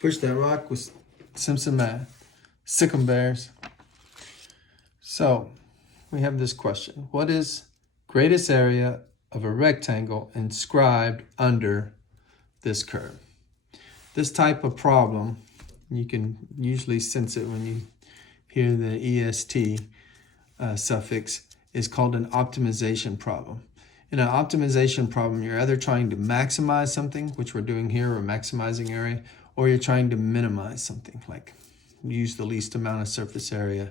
Push that rock with Simpson math. Sick 'em bears. So we have this question. What is greatest area of a rectangle inscribed under this curve? This type of problem, you can usually sense it when you hear the EST suffix, is called an optimization problem. In an optimization problem, you're either trying to maximize something, which we're doing here, or maximizing area, or you're trying to minimize something, like use the least amount of surface area,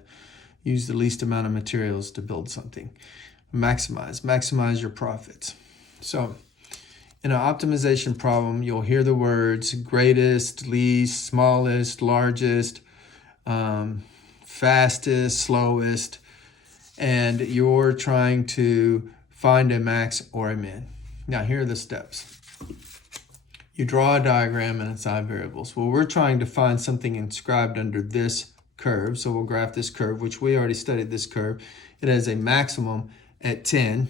use the least amount of materials to build something. Maximize your profits. So in an optimization problem, you'll hear the words greatest, least, smallest, largest, fastest, slowest, and you're trying to find a max or a min. Now here are the steps. You draw a diagram and assign variables. Well, we're trying to find something inscribed under this curve. So we'll graph this curve, which we already studied this curve. It has a maximum at 10.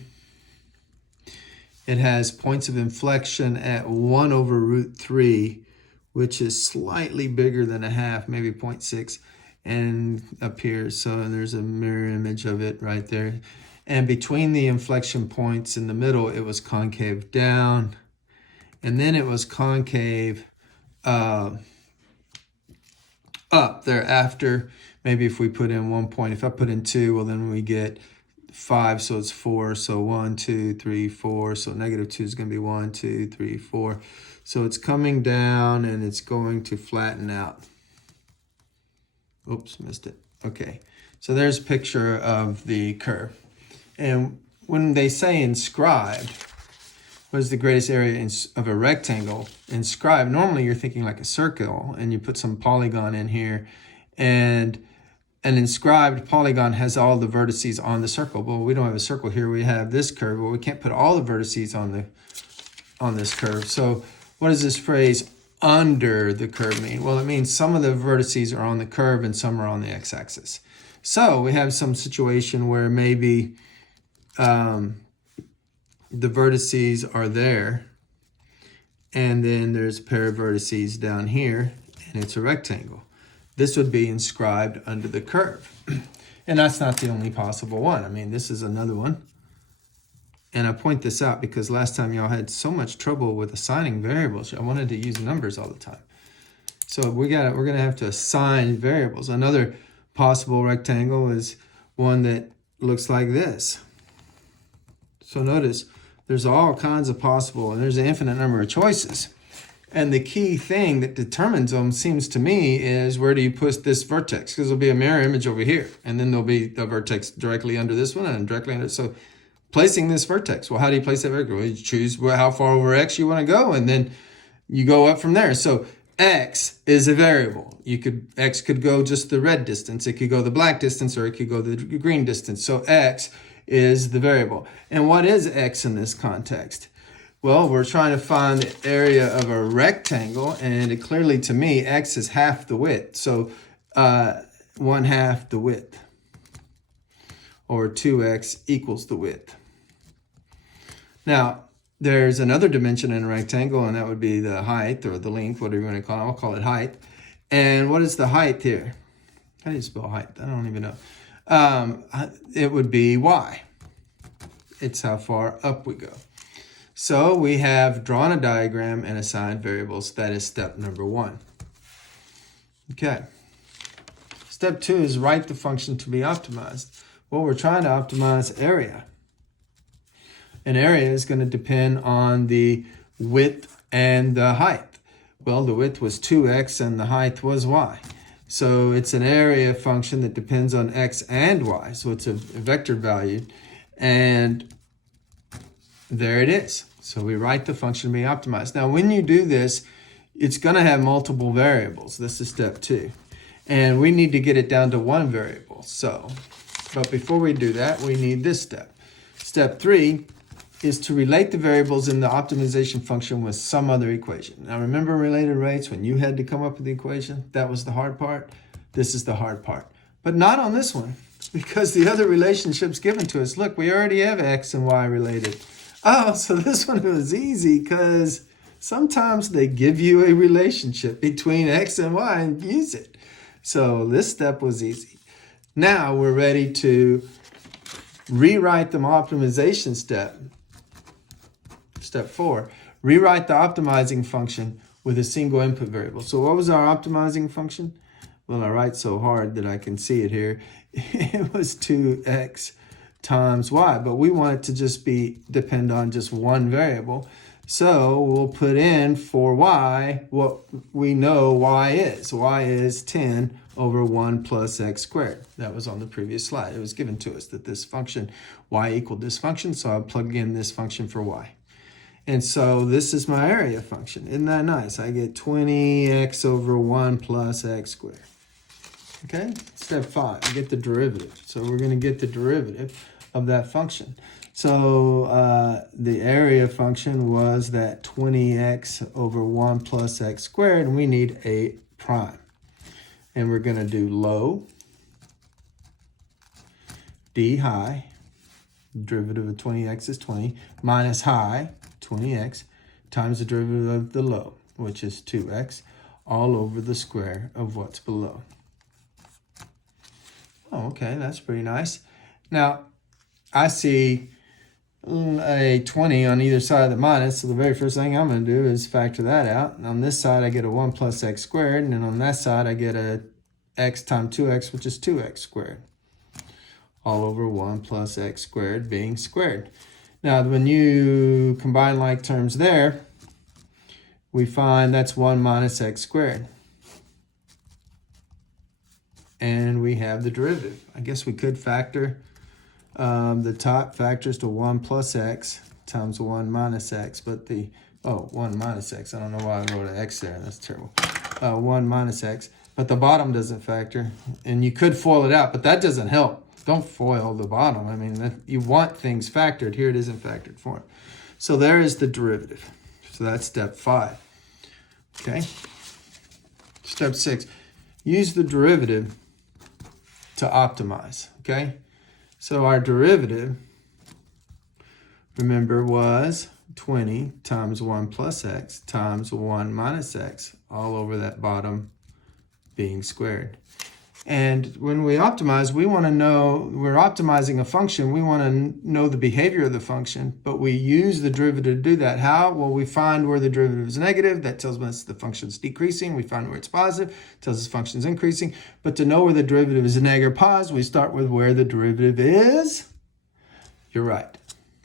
It has points of inflection at 1 over root 3, which is slightly bigger than a half, maybe 0.6, and up here. So there's a mirror image of it right there. And between the inflection points in the middle, it was concave down. And then it was concave up thereafter. Maybe if we put in 1 point, if I put in 2, well, then we get 5, so it's 4. So 1, 2, 3, 4. So negative 2 is going to be 1, 2, 3, 4. So it's coming down and it's going to flatten out. Oops, missed it. Okay, so there's a picture of the curve. And when they say inscribed, what is the greatest area of a rectangle? Inscribed, normally you're thinking like a circle, and you put some polygon in here, and an inscribed polygon has all the vertices on the circle. Well, we don't have a circle here. We have this curve. Well, we can't put all the vertices on this curve. So what does this phrase under the curve mean? Well, it means some of the vertices are on the curve and some are on the x-axis. So we have some situation where maybe the vertices are there, and then there's a pair of vertices down here, and it's a rectangle. This would be inscribed under the curve. And that's not the only possible one. I mean, this is another one. And I point this out because last time y'all had so much trouble with assigning variables. I wanted to use numbers all the time. So we're gonna have to assign variables. Another possible rectangle is one that looks like this. So notice there's all kinds of possible, and there's an infinite number of choices. And the key thing that determines them, seems to me, is where do you put this vertex? Because there'll be a mirror image over here, and then there'll be a vertex directly under this one and directly under. So placing this vertex, well, how do you place that vertex? Well, you choose how far over x you want to go, and then you go up from there. So x is a variable. X could go just the red distance, it could go the black distance, or it could go the green distance. So x is the variable. And what is x in this context? Well, we're trying to find the area of a rectangle, and clearly to me, x is half the width. So 1/2 the width, or 2x equals the width. Now, there's another dimension in a rectangle, and that would be the height or the length, whatever you want to call it. I'll call it height. And what is the height here? How do you spell height? I don't even know. It would be y. It's how far up we go. So we have drawn a diagram and assigned variables. That is step number 1. Okay. Step 2 is write the function to be optimized. Well, we're trying to optimize area. An area is going to depend on the width and the height. Well, the width was 2x and the height was y. So it's an area function that depends on x and y. So it's a vector value. And there it is. So we write the function to be optimized. Now, when you do this, it's going to have multiple variables. This is step 2. And we need to get it down to one variable. But before we do that, we need this step. Step 3 is to relate the variables in the optimization function with some other equation. Now, remember related rates when you had to come up with the equation? That was the hard part. This is the hard part. But not on this one, because the other relationships given to us, look, we already have x and y related. Oh, so this one was easy because Sometimes they give you a relationship between x and y and use it. So this step was easy. Now we're ready to rewrite the optimization step. Step 4, rewrite the optimizing function with a single input variable. So what was our optimizing function? Well, I write so hard that I can see it here. It was 2x times y, but we want it to just depend on just one variable. So we'll put in for y what we know y is. Y is 10 over 1 plus x squared. That was on the previous slide. It was given to us that this function y equaled this function, so I'll plug in this function for y. And so this is my area function. Isn't that nice? I get 20x over 1 plus x squared. Okay, step 5, get the derivative. So we're going to get the derivative of that function. So the area function was that 20x over 1 plus x squared, and we need a prime. And we're going to do low, d high, derivative of 20x is 20, minus high, 20x, times the derivative of the low, which is 2x, all over the square of what's below. Oh, okay, that's pretty nice. Now, I see a 20 on either side of the minus, so the very first thing I'm going to do is factor that out. And on this side, I get a 1 plus x squared, and then on that side, I get a x times 2x, which is 2x squared, all over 1 plus x squared being squared. Now, when you combine like terms there, we find that's 1 minus x squared. And we have the derivative. I guess we could factor the top factors to 1 plus x times 1 minus x, but 1 minus x. I don't know why I wrote an x there. That's terrible. 1 minus x, but the bottom doesn't factor. And you could FOIL it out, but that doesn't help. Don't FOIL the bottom. I mean, you want things factored. Here it isn't factored for it. So there is the derivative. So that's step 5. Okay. Step 6, use the derivative to optimize. Okay. So our derivative, remember, was 20 times 1 plus x times 1 minus x, all over that bottom being squared. And when we optimize, we want to know, we're optimizing a function, we want to know the behavior of the function, but we use the derivative to do that. How? Well, we find where the derivative is negative. That tells us the function's decreasing. We find where it's positive. Tells us the function's increasing. But to know where the derivative is negative or positive, we start with where the derivative is. You're right,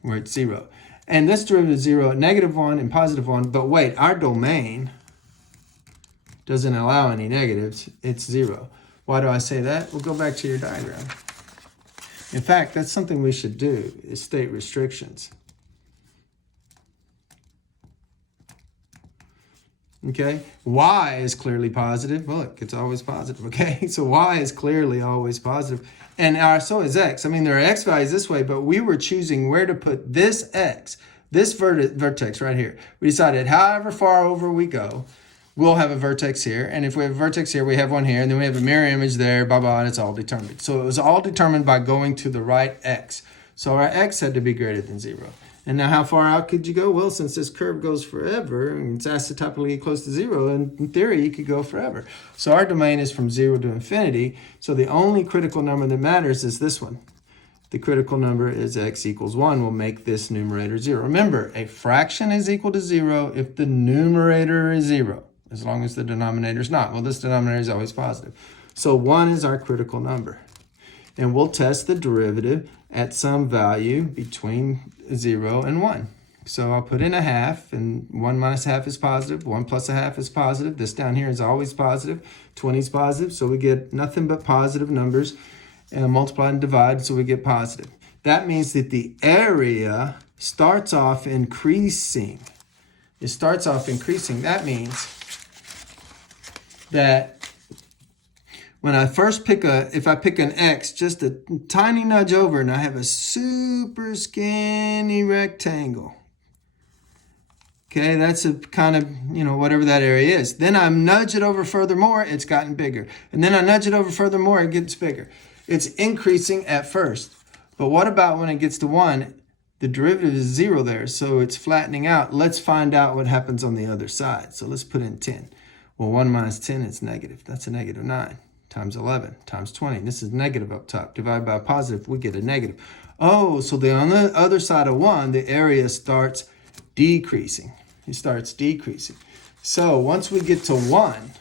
where it's 0. And this derivative is 0 at -1 and +1. But wait, our domain doesn't allow any negatives. It's 0. Why do I say that? Well, go back to your diagram. In fact, that's something we should do, is state restrictions. Okay, y is clearly positive. Look, it's always positive, okay? So y is clearly always positive. And so is x. I mean, there are x values this way, but we were choosing where to put this x, this vertex right here. We decided however far over we go, we'll have a vertex here, and if we have a vertex here, we have one here, and then we have a mirror image there, blah, blah, and it's all determined. So it was all determined by going to the right x. So our x had to be greater than 0. And now how far out could you go? Well, since this curve goes forever, and it's asymptotically close to 0, and in theory, you could go forever. So our domain is from 0 to infinity, so the only critical number that matters is this one. The critical number is x equals 1. We'll make this numerator 0. Remember, a fraction is equal to 0 if the numerator is 0. As long as the denominator is not. Well, this denominator is always positive. So 1 is our critical number. And we'll test the derivative at some value between 0 and 1. So I'll put in a half, and 1 minus a half is positive. 1 plus a half is positive. This down here is always positive. 20 is positive, so we get nothing but positive numbers. And multiply and divide, so we get positive. That means that the area starts off increasing. It starts off increasing. That means that when I first if I pick an x just a tiny nudge over, and I have a super skinny rectangle. Okay, that's a kind of, whatever that area is. Then I nudge it over further more, it's gotten bigger. And then I nudge it over further more, it gets bigger. It's increasing at first. But what about when it gets to 1? the derivative is 0 there, so it's flattening out. Let's find out what happens on the other side. So let's put in 10. Well, 1 minus 10 is negative. That's a negative 9 times 11 times 20. This is negative up top. Divided by a positive, we get a negative. Oh, so on the other side of 1, the area starts decreasing. It starts decreasing. So once we get to 1,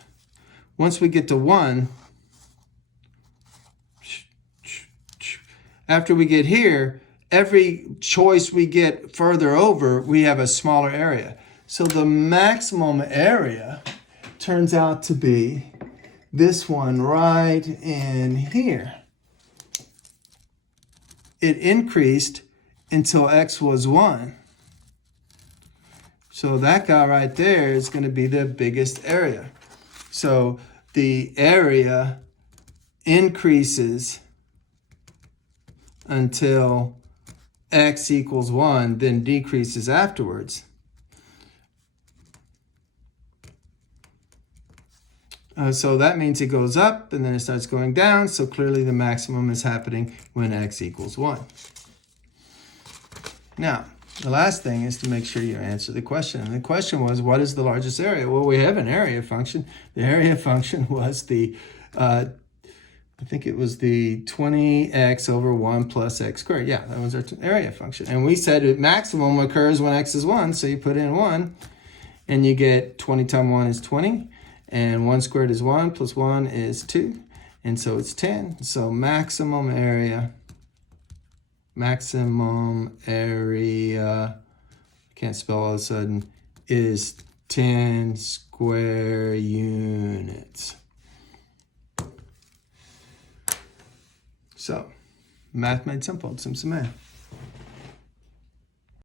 after we get here, every choice we get further over, we have a smaller area. So the maximum area turns out to be this one right in here. It increased until x was 1. So that guy right there is going to be the biggest area. So the area increases until x equals 1, then decreases afterwards. So that means it goes up and then it starts going down. So clearly the maximum is happening when x equals 1. Now, the last thing is to make sure you answer the question. And the question was, what is the largest area? Well, we have an area function. The area function was the, I think it was the 20x over 1 plus x squared. Yeah, that was our area function. And we said maximum occurs when x is 1. So you put in 1 and you get 20 times 1 is 20. And 1 squared is 1 plus 1 is 2. And so it's 10. So maximum area, I can't spell all of a sudden, is 10 square units. So, math made simple. It's some math.